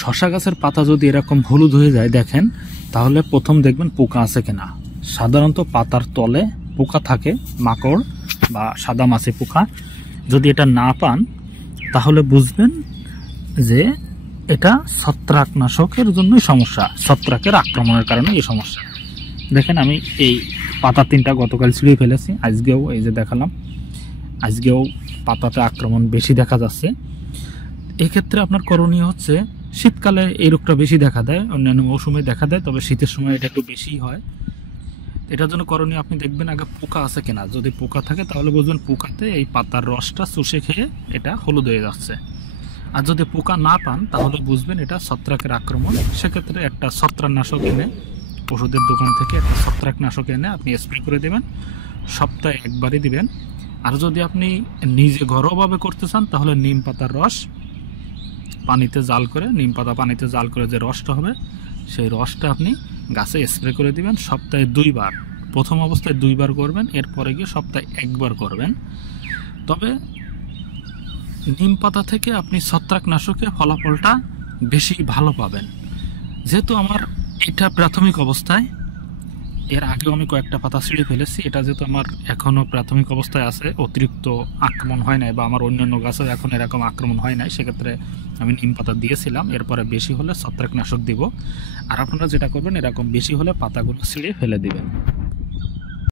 শশা গাছের পাতা যদি এরকম হলুদ হয়ে যায় দেখেন, তাহলে প্রথম দেখবেন পোকা আছে কিনা। সাধারণত পাতার তলে পোকা থাকে, মাকড় বা সাদা মাছি পোকা। যদি এটা না পান তাহলে বুঝবেন যে এটা ছত্রাকনাশকের জন্যই সমস্যা, ছত্রাকের আক্রমণের কারণে এই সমস্যা। দেখেন আমি এই পাতা 3টা গতকাল ছিঁড়ে ফেলেছি, আজকেও এই যে দেখালাম, আজকেও পাতাতে আক্রমণ বেশি দেখা যাচ্ছে। এক্ষেত্রে আপনার করণীয় হচ্ছে, শীতকালে এই রোগটা বেশি দেখা দেয়, অন্যান্য মৌসুমে দেখা দেয়, তবে শীতের সময় এটা একটু বেশিই হয়। এটার জন্য করণীয় আপনি দেখবেন আগে পোকা আছে কিনা। যদি পোকা থাকে তাহলে বুঝবেন পোকাতে এই পাতার রসটা চুষে খেয়ে এটা হলুদ হয়ে যাচ্ছে। আর যদি পোকা না পান তাহলে বুঝবেন এটা ছত্রাকের আক্রমণ। সেক্ষেত্রে একটা ছত্রাকনাশক এনে, ওষুধের দোকান থেকে একটা ছত্রাকনাশক এনে আপনি স্প্রে করে দেবেন, সপ্তাহে একবারই দিবেন। আর যদি আপনি নিজে ঘরোয়াভাবে করতে চান তাহলে নিম পাতার রস পানিতে জাল করে, নিম পাতা পানিতে জাল করে যে রসটা হবে সেই রসটা আপনি গাছে স্প্রে করে দিবেন সপ্তাহে 2 বার। প্রথম অবস্থায় 2 বার করবেন, এরপরে গিয়ে সপ্তাহে 1 বার করবেন। তবে নিম পাতা থেকে আপনি ছত্রাকনাশকে ফলাফলটা বেশি ভালো পাবেন। যেহেতু আমার এটা প্রাথমিক অবস্থায়, এর আগেও আমি কয়েকটা পাতা ছিঁড়ে ফেলেছি, এটা যেহেতু আমার এখনও প্রাথমিক অবস্থায় আছে, অতিরিক্ত আক্রমণ হয় নাই বা আমার অন্যান্য গাছে এখন এরকম আক্রমণ হয় নাই, সেক্ষেত্রে আমি নিম পাতা দিয়েছিলাম। এরপরে বেশি হলে ছত্রাকনাশক দিব। আর আপনারা যেটা করবেন, এরকম বেশি হলে পাতাগুলো ছিঁড়ে ফেলে দিবেন।